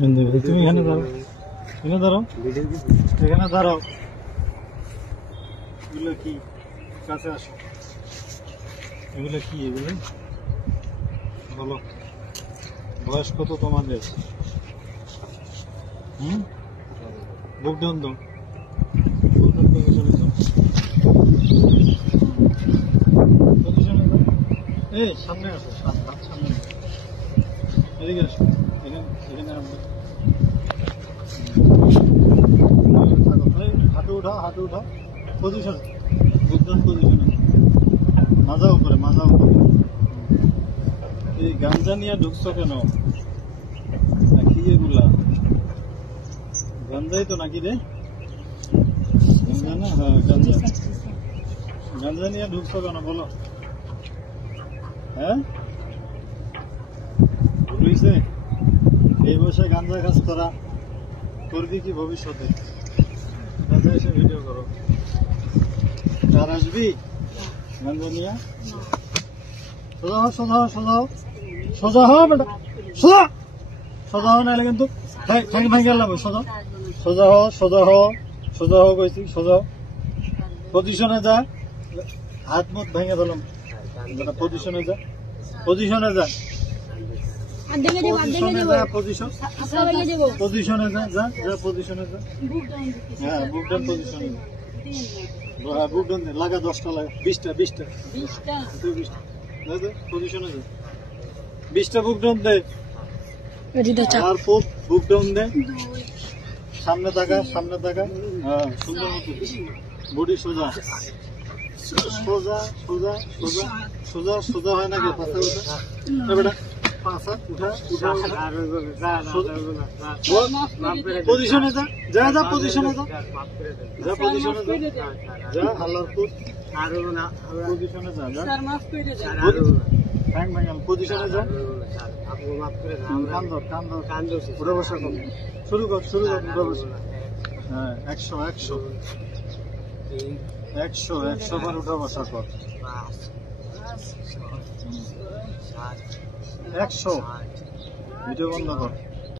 তুমি এখানে দাঁড়াও, এখানে দাঁড়াও, এখানে দাঁড়াও। এগুলো কি? কাছে আসো। এগুলো কি? এগুলো বলো। বয়স কত তোমাদের? বুক ডাউন দাও, বুক ডাউন পজিশনে যাও, পজিশনে যাও। এই সামনে আসো, সামনে এদিকে আসো, এখানে এখানে আমরা হাঁটু উঠাও, হাঁটু উঠাও, পজিশন, বুক ডাউন পজিশনে, মাজা উপরে, মাজা উপরে। এই গাঞ্জা নিয়ে ঢুকছো কেন? কি এগুলা গাঞ্জাই তো নাকি রে? গাঞ্জা না? হ্যাঁ গাঞ্জা। গাঞ্জা নিয়ে ঢুকছো কেন বলো? হ্যাঁ বুঝছে? এই বয়সে গাঞ্জা খাস তোরা, করবি কি ভবিষ্যতে? গাঞ্জা এসে ভিডিও করো, আর আসবি গাঞ্জা নিয়ে? সোজা হও, সোজা হও, সোজা হও, সোজা হও বেটা, সোজা, সোজা হও, নাহলে কিন্তু ঠ্যাং ভাঙে গেলাম। সোজা, সোজা হও, সোজা হও, সোজা হও কইছি, সোজা হও। পজিশনে যা, হাত মুখ ভেঙে দিলাম। পজিশনে যা, পজিশনে যা, পজিশনে যা, পজিশনে যা, যা যা পজিশনে যা। হ্যাঁ বুক ডাউন পজিশনে যা, বুক ডাউন লাগা, 10টা লাগা, 20টা, 20টা, 20টা পজিশনে যা, 20টা বুক ডাউন দে। আর বুক ডাউন দে, সামনে তাকা, সামনে তাকা। হ্যাঁ সুন্দর মতো বডি সোজা, সোজা, সোজা, সোজা, সোজা, সোজা হয় নাকি? পাশা উঠা বেটা, পাশা উঠা, উঠা, পজিশনে যা, যা যা পজিশনে যা, যা পজিশনে যা, যা হাল্লার পুত, পজিশনে যা, যা ঠ্যাং ভাঙাল, পজিশনে যা। কান ধর, কান ধর, উঠে বসা কর, শুরু কর, শুরু কর, উঠে বসা। হ্যাঁ 100, 100, 100, 100 বার উঠা বসা কর, 100। ভিডিও বন্ধ কর।